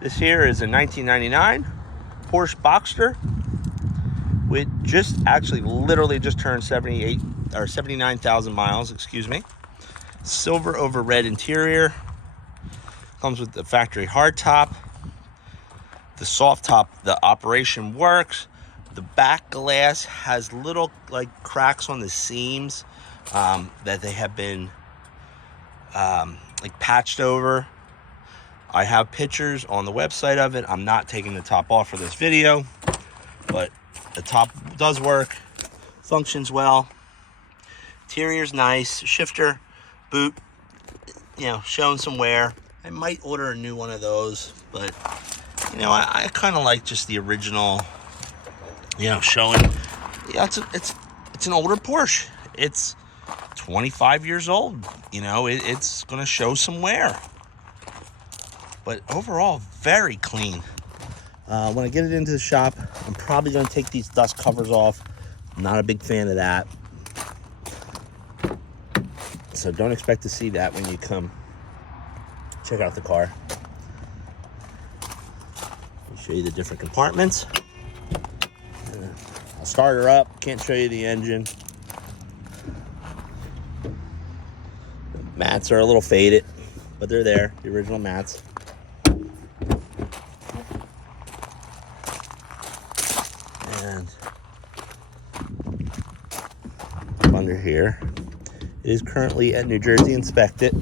This here is a 1999 Porsche Boxster, which literally just turned 79,000 miles, excuse me. Silver over red interior. Comes with the factory hardtop. The soft top, the operation works. The back glass has little like cracks on the seams that they have been like patched over. I have pictures on the website of it. I'm not taking the top off for this video, but the top does work, functions well. Interior's nice. Shifter, boot, showing some wear. I might order a new one of those, but I kind of like just the original, showing. Yeah, it's an older Porsche. It's 25 years old. It's gonna show some wear. But overall, very clean. When I get it into the shop, I'm probably going to take these dust covers off. I'm not a big fan of that. So don't expect to see that when you come check out the car. I'll show you the different compartments. I'll start her up. Can't show you the engine. The mats are a little faded, but they're there, the original mats. And under here, it is currently at New Jersey inspected,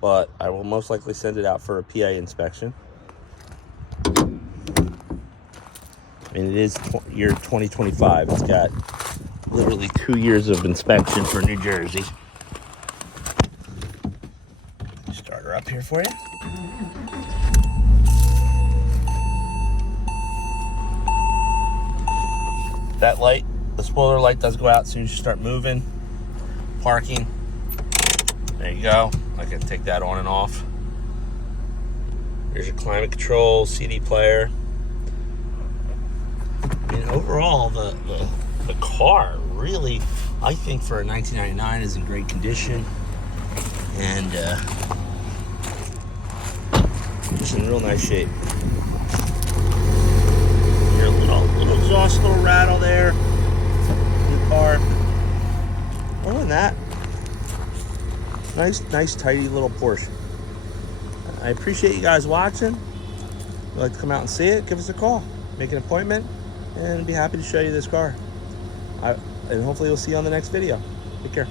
but I will most likely send it out for a PA inspection. And it is year 2025. It's got literally 2 years of inspection for New Jersey. Start her up here for you. That light, the spoiler light, does go out as soon as you start moving. Parking. There you go. I can take that on and off. Here's your climate control, CD player. And overall, the car really, I think for a 1999, is in great condition. And just in real nice shape. Your little exhaust, little rattle there. New car. Other than that, nice, tidy little Porsche. I appreciate you guys watching. If you'd like to come out and see it, give us a call. Make an appointment, and I'd be happy to show you this car. And hopefully we'll see you on the next video. Take care.